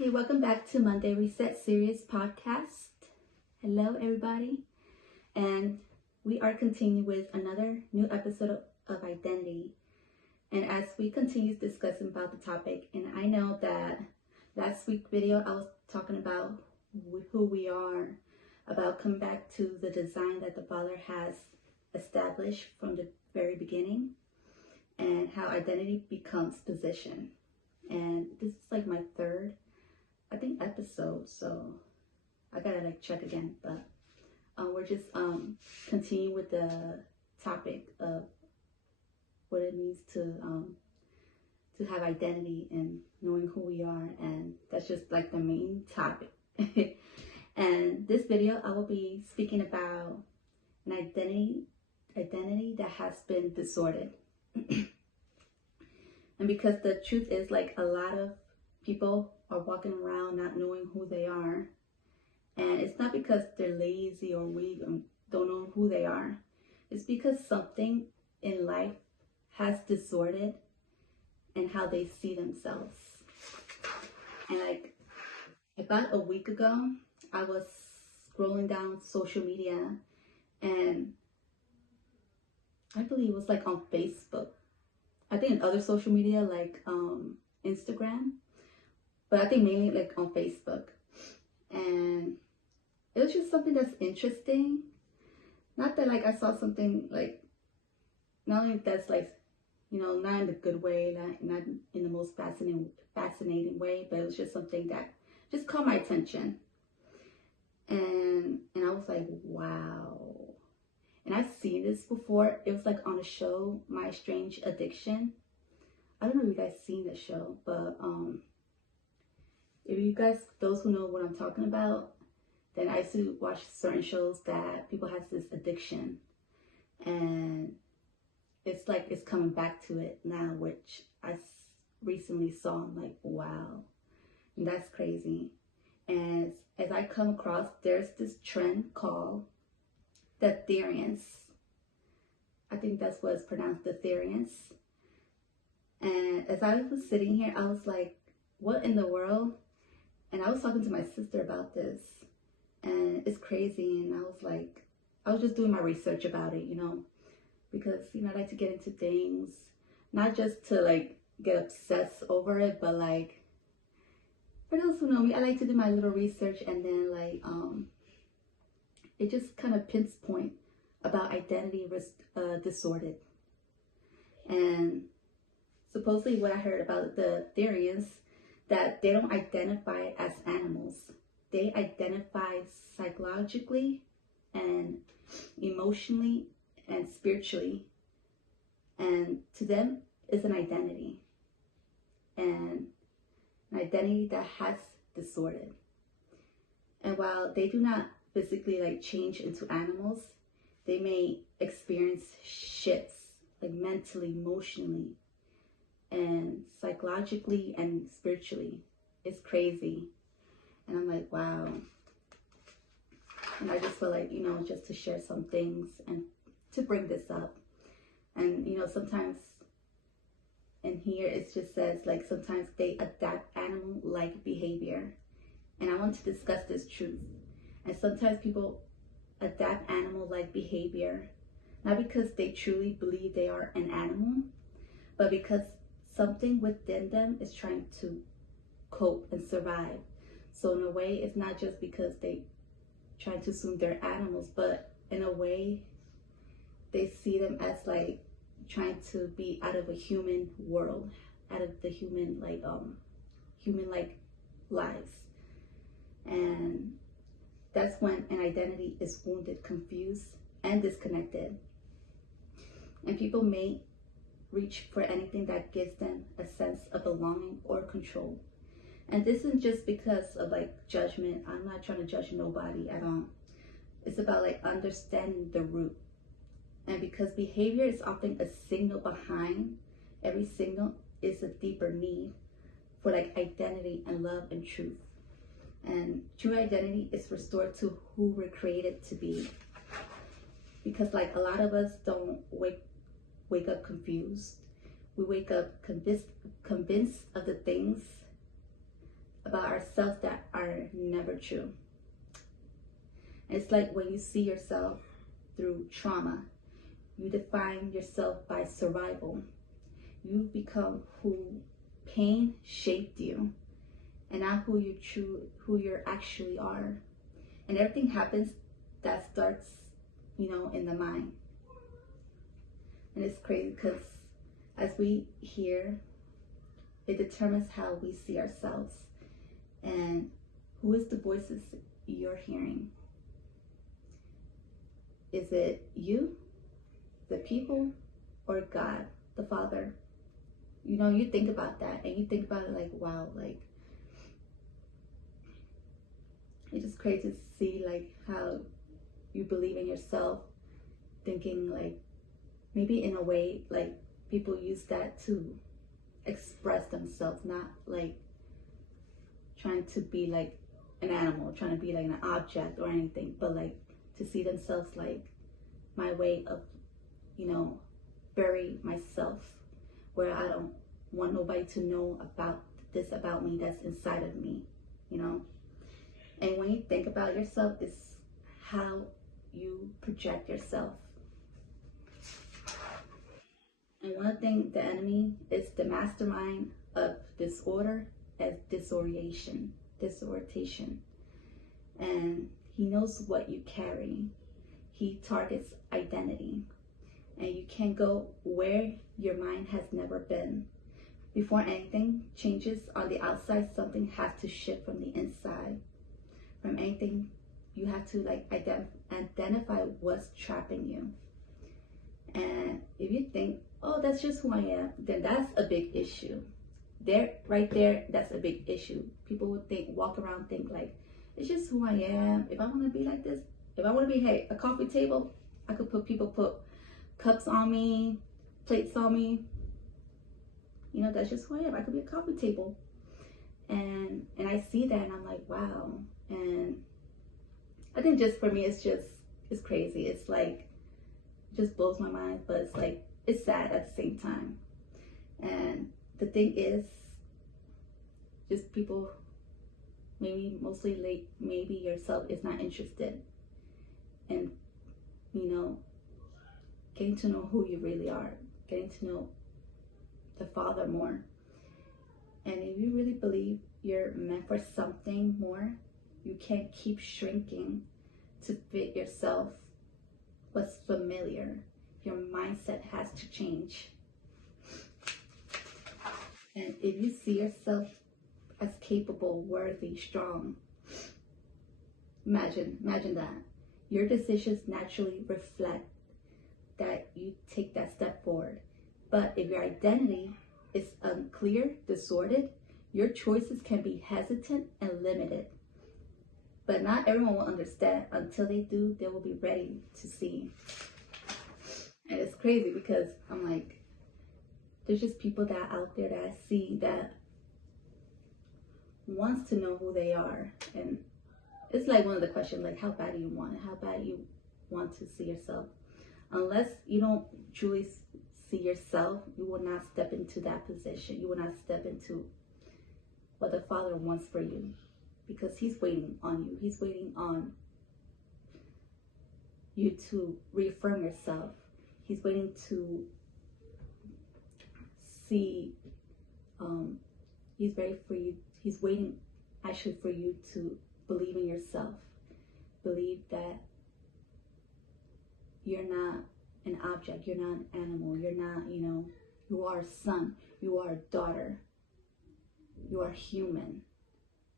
Hey, welcome back to Monday Reset Series podcast. Hello, everybody. And we are continuing with another new episode of identity. And as we continue discussing about the topic, and I know that last week's video I was talking about who we are, about coming back to the design that the Father has established from the very beginning, and how identity becomes position. And this is like my third episode, so I gotta check again, but we're just continuing with the topic of what it means to have identity and knowing who we are, and that's just like the main topic. And this video I will be speaking about an identity that has been distorted. And because the truth is, like, a lot of people are walking around not knowing who they are, and it's not because they're lazy or weak and don't know who they are. It's because something in life has distorted and how they see themselves. And like about a week ago, I was scrolling down social media, and I believe it was like on Facebook. I think in other social media like Instagram, but I think mainly like on Facebook. And it was just something that's interesting. Not that like I saw something like, not only that's like, not in the good way, not in the most fascinating way, but it was just something that just caught my attention. And I was like, wow. And I've seen this before. It was like on a show, My Strange Addiction. I don't know if you guys seen the show, but if you guys, those who know what I'm talking about, then I used to watch certain shows that people has this addiction, and it's like it's coming back to it now, which I recently saw. I'm like, wow, and that's crazy. And as I come across, there's this trend called the Therians. I think that's what it's pronounced, the Therians. And as I was sitting here, I was like, what in the world? And I was talking to my sister about this, and it's crazy. And I was like, I was just doing my research about it, because, I like to get into things, not just to like get obsessed over it, but like, for those who know me, I like to do my little research, and then like, it just kind of pinpoint about identity disordered. And supposedly what I heard about the Therians, that they don't identify as animals. They identify psychologically and emotionally and spiritually. And to them, it's an identity. And an identity that has distorted. And while they do not physically like change into animals, they may experience shifts like mentally, emotionally, and psychologically and spiritually. It's crazy. And I'm like, wow. And I just feel like, just to share some things and to bring this up. And sometimes in here it just says like sometimes they adapt animal-like behavior. And I want to discuss this truth. And sometimes people adapt animal-like behavior, not because they truly believe they are an animal, but because something within them is trying to cope and survive. So in a way, it's not just because they try to assume they're animals, but in a way, they see them as like trying to be out of a human world, out of the human like lives. And that's when an identity is wounded, confused, and disconnected. And people may reach for anything that gives them a sense of belonging or control. And this isn't just because of like judgment. I'm not trying to judge nobody at all. It's about like understanding the root. And because behavior is often a signal behind every signal is a deeper need for like identity and love and truth. And true identity is restored to who we're created to be. Because like a lot of us don't wake up confused. We wake up convinced of the things about ourselves that are never true. It's like when you see yourself through trauma, you define yourself by survival. You become who pain shaped you, and not who you actually are. And everything happens that starts, in the mind. And it's crazy because as we hear, it determines how we see ourselves and who is the voices you're hearing. Is it you, the people, or God, the Father? You think about that, and you think about it like, wow, like, it's just crazy to see like how you believe in yourself, thinking like, maybe in a way, like people use that to express themselves, not like trying to be like an animal, trying to be like an object or anything, but like to see themselves like my way of, bury myself, where I don't want nobody to know about this about me that's inside of me, And when you think about yourself, it's how you project yourself. And one thing, the enemy is the mastermind of disorder as disorientation. And he knows what you carry. He targets identity. And you can go where your mind has never been. Before anything changes on the outside, something has to shift from the inside. From anything, you have to like identify what's trapping you. And if you think, oh, that's just who I am, then that's a big issue. Right there, that's a big issue. People would walk around think like, it's just who I am. If I want to be like this, if I want to be, hey, a coffee table, I could put cups on me, plates on me. That's just who I am. I could be a coffee table. And I see that and I'm like, wow. And I think just for me, it's crazy. It's like, it just blows my mind, but it's like, it's sad at the same time. And the thing is, just people, maybe yourself is not interested in, getting to know who you really are, getting to know the Father more. And if you really believe you're meant for something more, you can't keep shrinking to fit yourself, what's familiar. Your mindset has to change. And if you see yourself as capable, worthy, strong, imagine that. Your decisions naturally reflect that you take that step forward. But if your identity is unclear, disordered, your choices can be hesitant and limited. But not everyone will understand. Until they do, they will be ready to see. And it's crazy because I'm like, there's just people that are out there that I see that wants to know who they are. And it's like one of the questions, like, how bad do you want it? How bad you want to see yourself? Unless you don't truly see yourself, you will not step into that position. You will not step into what the Father wants for you, because he's waiting on you. He's waiting on you to reaffirm yourself. He's waiting to see, he's ready for you. He's waiting actually for you to believe in yourself. Believe that you're not an object, you're not an animal, you're not, you are a son, you are a daughter, you are human.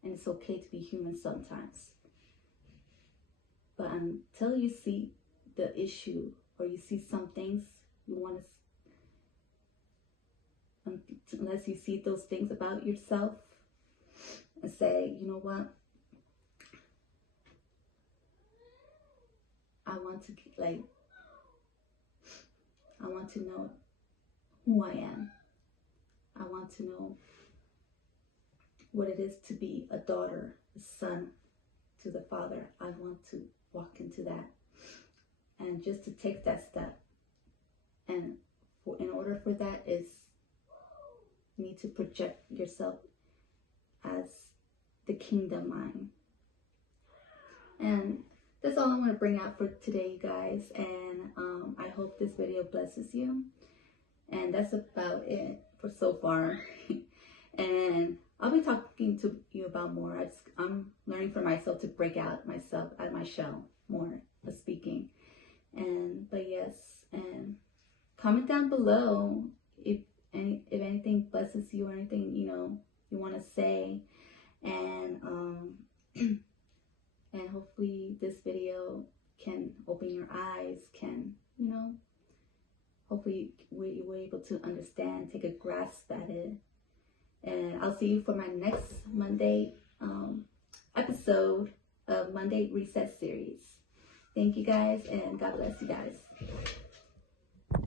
And it's okay to be human sometimes. But until you see the issue, or you see some things you want to, unless you see those things about yourself and say, you know what, I want to know who I am. I want to know what it is to be a daughter, a son to the Father. I want to walk into that. And just to take that step. And in order for that is, you need to project yourself as the kingdom mind. And that's all I want to bring out for today, you guys. And I hope this video blesses you. And that's about it for so far. And I'll be talking to you about more. I'm learning for myself to break out myself out of my shell more of speaking. But yes, and comment down below if anything blesses you or anything you want to say, and and hopefully this video can open your eyes, can hopefully you were able to understand, take a grasp at it. And I'll see you for my next Monday episode of Monday Reset series. Thank you guys, and God bless you guys.